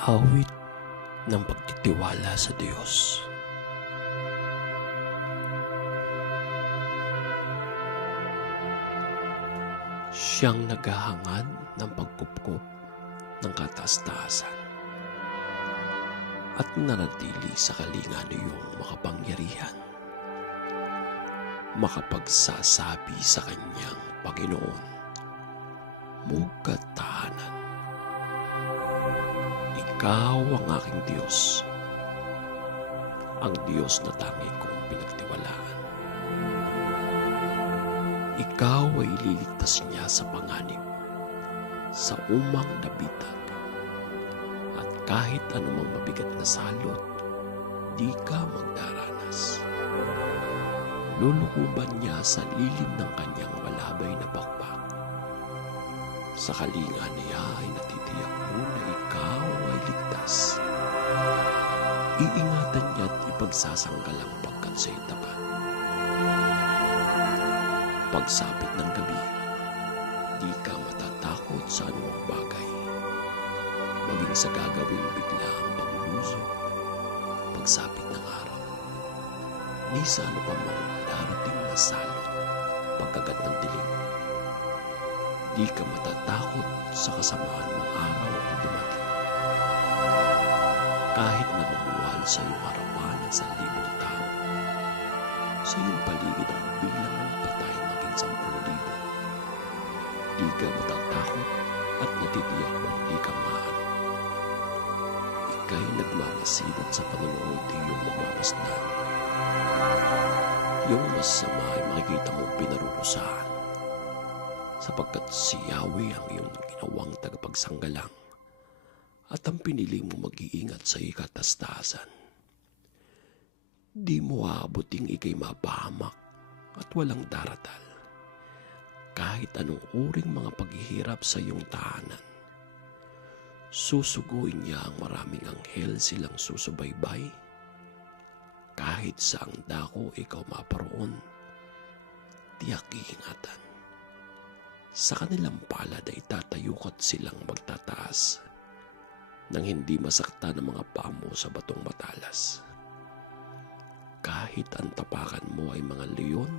Awit ng pagtitiwala sa Diyos. Siyang naghahangad ng pagpupkup ng kataas-taasan at nanatili sa kalinga niyong makapangyarihan, makapagsasabi sa Kanyang Panginoon, mugad-tahanan. Ikaw ang aking Diyos, ang Diyos na tangi kong pinagtiwalaan. Ikaw ay ililigtas niya sa panganib, sa umang na bitag, at kahit anumang mabigat na salot, di ka magdaranas. Lulukuban niya sa lilim ng kanyang malabay na bakbak. Sa kalinga niya ay natitiyak mo na ikaw ay ligtas. Iingatan niya at ipagsasanggalang pagkat sa'y tapat. Pagsapit ng gabi, di ka matatakot sa anumang bagay. Maging sa gagawing bigla ang paglusog, pagsapit ng araw, ni sa ano pa mang darating na salot, pagkagat ng dilim. Di ka matatakot sa kasamaan ng araw na dumating. Kahit na mabuwal sa iyong harapan ang 1,000 tao, sa iyong paligid ang bilang ng patay maging 10,000. Di ka matatakot at natitiyak mo di ka maano. Ika'y nagmamasidat sa panunood iyong nagmamasdan. Yung masama ay makikita mong pinarurusahan, sapagkat si Yahweh ang iyong ginawang tagapagsanggalang at ang pinili mo mag-iingat sa ikatastasan. Di mo aabuting ika'y mapahamak at walang daratal, kahit anong uring mga paghihirap sa iyong tahanan. Susuguin niya ang maraming anghel silang susubaybay. Kahit saang dako ikaw maparoon, tiyak iingatan. Sa kanilang palad ay tatayukat silang magtataas nang hindi masakta ng mga paa mo sa batong matalas. Kahit ang tapakan mo ay mga leon,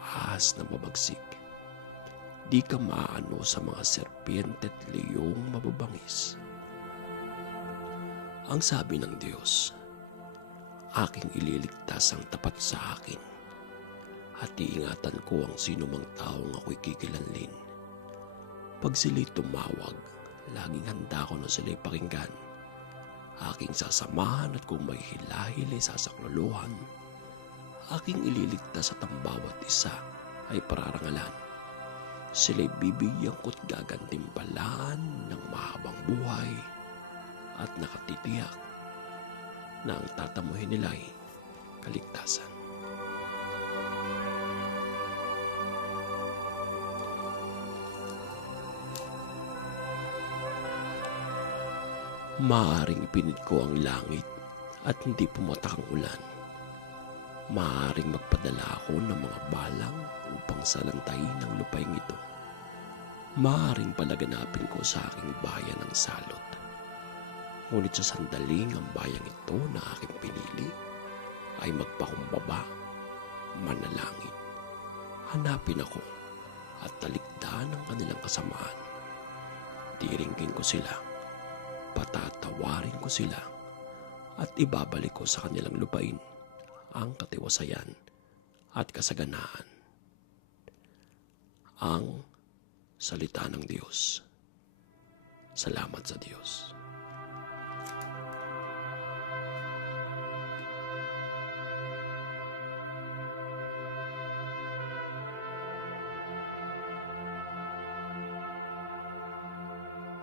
ahas na mabagsik, di ka maaano sa mga serpiente at leyong mababangis. Ang sabi ng Diyos, aking ililigtas ang tapat sa akin, at iingatan ko ang sinumang taong ako'y kikilanlin. Pag sila'y tumawag, laging handa ko na sila'y pakinggan. Aking sasamahan at kung may hilahil ay sasaklolohan. Aking ililigtas at ang bawat isa ay pararangalan. Sila'y bibigyan ko't gagantimpalaan ng mahabang buhay at nakatitiyak na ang tatamuhin nila'y kaligtasan. Maaaring ipinit ko ang langit at hindi pumatak ang ulan. Maaaring magpadala ako ng mga balang upang salantayin ang lupaing ito. Maaaring palaganapin ko sa aking bayan ang salot. Ngunit sa sandaling ang bayang ito na aking pinili ay magpakumbaba, manalangin. Hanapin ako at talikdan ang kanilang kasamaan. Diringgin ko sila, patatawarin ko sila, at ibabalik ko sa kanilang lupain ang katiwasayan at kasaganaan. Ang salita ng Diyos. Salamat sa Diyos.